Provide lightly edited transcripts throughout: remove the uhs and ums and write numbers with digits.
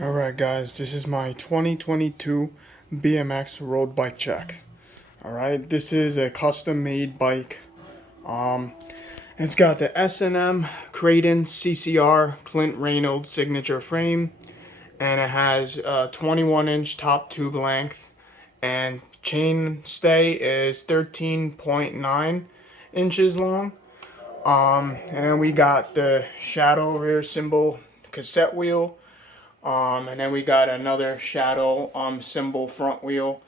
Alright guys, this is my 2022 BMX Road Bike Check. Alright, this is a custom made bike. It's got the S&M Creighton CCR Clint Reynolds signature frame, and it has a 21-inch top tube length, and chain stay is 13.9 inches long. And then we got the shadow rear cymbal cassette wheel. And then we got another shadow cymbal front wheel.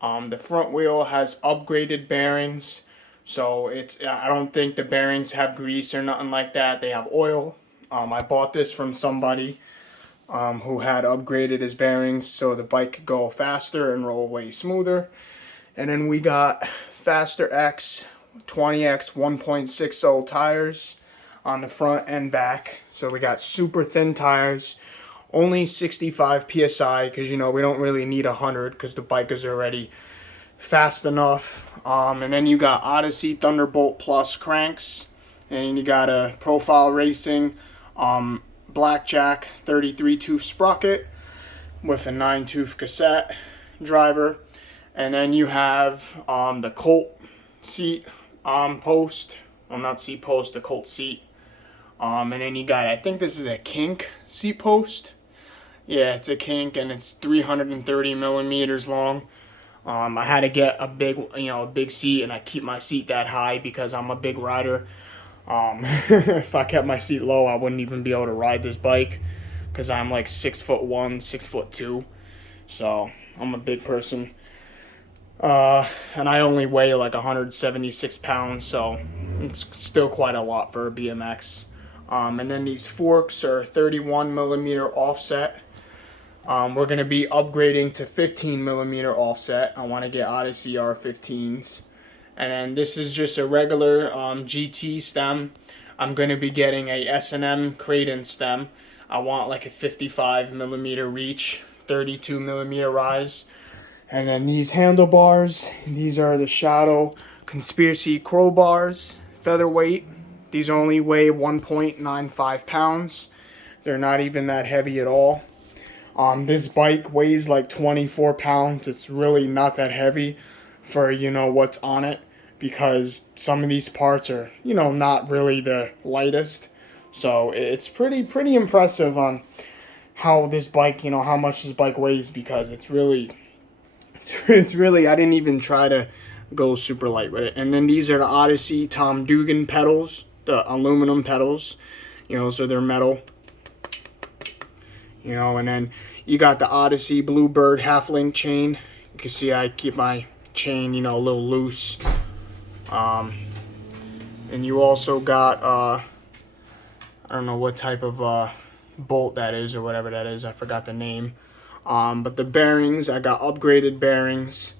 The front wheel has upgraded bearings, so I don't think the bearings have grease or nothing like that. They have oil. I bought this from somebody who had upgraded his bearings so the bike could go faster and roll way smoother. And then we got Faster X 20X 1.60 tires on the front and back. So we got super thin tires. Only 65 psi, because we don't really need 100 because the bike is already fast enough. And then you got Odyssey Thunderbolt Plus cranks, and you got a Profile Racing Blackjack 33 tooth sprocket with a 9 tooth cassette driver. And then you have the Colt seat post, well, not seat post, the Colt seat. And then you got, I think this is a kink seat post. Yeah, it's a kink, and it's 330 millimeters long. I had to get a big seat, and I keep my seat that high because I'm a big rider. If I kept my seat low, I wouldn't even be able to ride this bike because I'm like 6'1", 6'2", so I'm a big person. And I only weigh like 176 pounds, so it's still quite a lot for a BMX. And then these forks are 31 millimeter offset. We're going to be upgrading to 15 millimeter offset. I want to get Odyssey R15s. And then this is just a regular GT stem. I'm going to be getting a S&M Creighton stem. I want like a 55 millimeter reach, 32 millimeter rise. And then these handlebars, these are the Shadow Conspiracy crowbars, featherweight. These only weigh 1.95 pounds. They're not even that heavy at all. This bike weighs like 24 pounds. It's really not that heavy for, what's on it, because some of these parts are, not really the lightest. So it's pretty impressive on how this bike, how much this bike weighs, because it's really, I didn't even try to go super light with it. And then these are the Odyssey Tom Dugan pedals, the aluminum pedals, so they're metal. And then you got the Odyssey Bluebird half-link chain. You can see I keep my chain, a little loose. And you also got, I don't know what type of bolt that is or whatever that is. I forgot the name. But the bearings, I got upgraded bearings.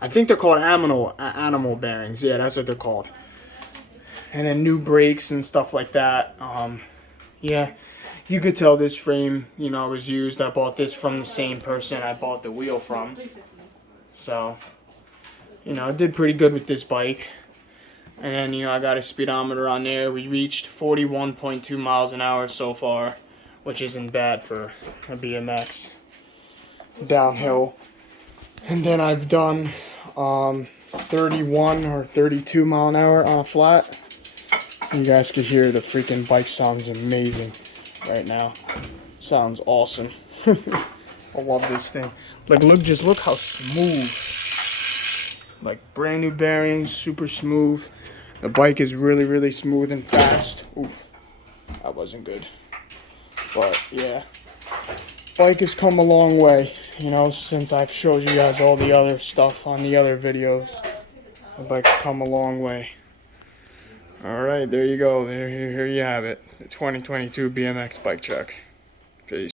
I think they're called animal bearings. Yeah, that's what they're called. And then new brakes and stuff like that. Yeah. You could tell this frame, was used. I bought this from the same person I bought the wheel from. So, I did pretty good with this bike. And then, I got a speedometer on there. We reached 41.2 miles an hour so far, which isn't bad for a BMX downhill. And then I've done 31 or 32 mile an hour on a flat. You guys could hear the freaking bike sounds amazing right now. Sounds awesome. I love this thing. Like, look how smooth. Like, brand new bearings, super smooth. The bike is really smooth and fast. Oof, that wasn't good. But yeah, bike has come a long way, since I've showed you guys all the other stuff on the other videos. The bike's come a long way. Alright, there you go. Here you have it. The 2022 BMX Bike Check. Peace.